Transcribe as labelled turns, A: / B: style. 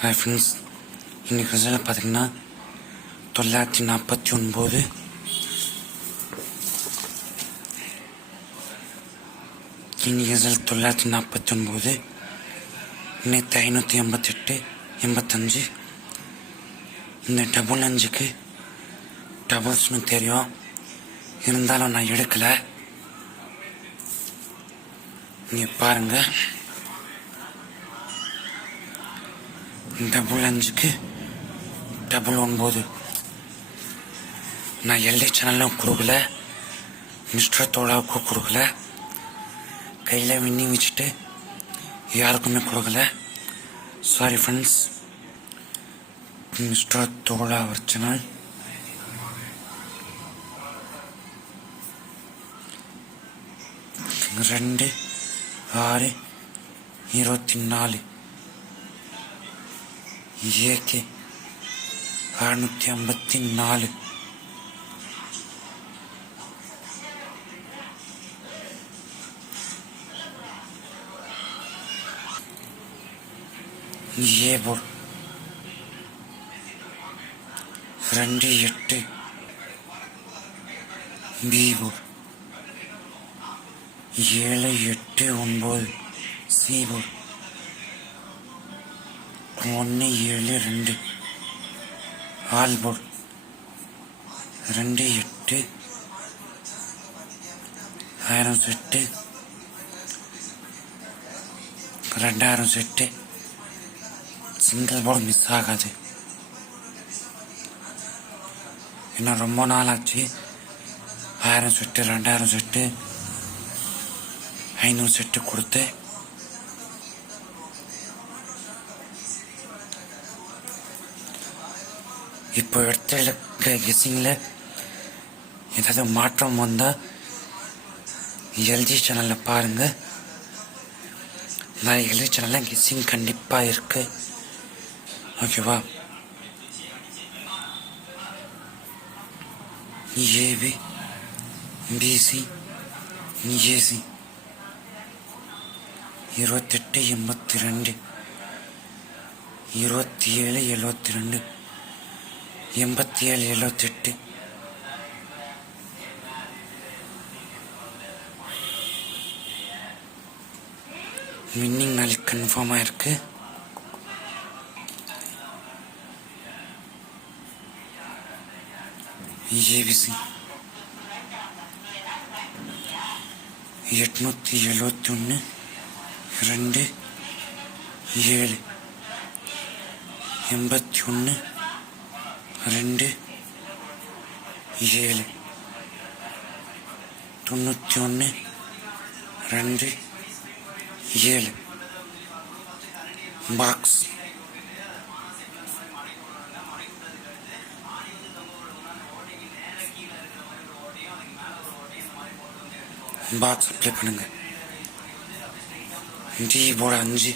A: Hi friends இன்றைக்கி result பார்த்தீங்கன்னா தொள்ளாயிரத்தி நாற்பத்தி ஒன்பது. இன்னைக்கு ரிசல்ட் தொள்ளாயிரத்தி நாற்பத்தி ஒன்பது. நேற்று ஐநூற்றி எண்பத்தெட்டு எண்பத்தஞ்சு. இந்த டபுள் அஞ்சுக்கு டபுள்ஸ்னு தெரியும். இருந்தாலும் நான் எடுக்கலை. நீங்கள் பாருங்கள் டபுள் அஞ்சுக்கு டபுள் ஒன்பது நான் எல்ஐ சேனலும் கொடுக்கல மிஸ்டர் தோழாவுக்கும் கொடுக்கல கையில் வின்னிங் வச்சுட்டு யாருக்குமே கொடுக்கல சாரி ஃப்ரெண்ட்ஸ் மிஸ்டர் தோழா அவர் சேனல் ரெண்டு ஆறு இருபத்தி நாலு ஏகே அறுநூத்தி ஐம்பத்தி நாலு ஏ போர்டு ரெண்டு எட்டு பி போர்டு ஏழு எட்டு ஒன்பது சி போர்டு ஒன்று ஏழு ரெண்டு. ஆல்போர்ட் ரெண்டு எட்டு. ஆயிரம் செட்டு. ரெண்டாயிரம் செட்டு. சிங்கிள் போர்டு மிஸ் ஆகாது. இன்னும் ரொம்ப நாள் ஆச்சு ஆயிரம் செட்டு ரெண்டாயிரம் செட்டு. ஐநூறு செட்டு கொடுத்து. இப்போ எடுத்த கெஸ்ஸிங்கில் ஏதாவது மாற்றம் வந்தால் எல்ஜி சேனலில் பாருங்கள் நான் எல்ஜி சேனலில் கெஸ்ஸிங் கண்டிப்பாக இருக்கு. ஓகேவா? ஏபி பிசி ஏசி இருபத்தெட்டு எண்பத்தி ரெண்டு. இருபத்தி ஏழு எழுபத்தி ரெண்டு. எண்பத்தி ஏழு எழுபத்தெட்டு வின்னிங் நாளைக்கு கன்ஃபார்மாக இருக்குது ஏபிசி எட்நூற்றி எழுபத்தி ஒன்று ரெண்டு ஏழு எண்பத்தி ஒன்று ரெண்டு ஏழு தொண்ணூற்றி ஒன்று ரெண்டு ஏழு. பாக்ஸ் பாக்ஸ் அப்ளை பண்ணுங்க. டி போட அஞ்சு.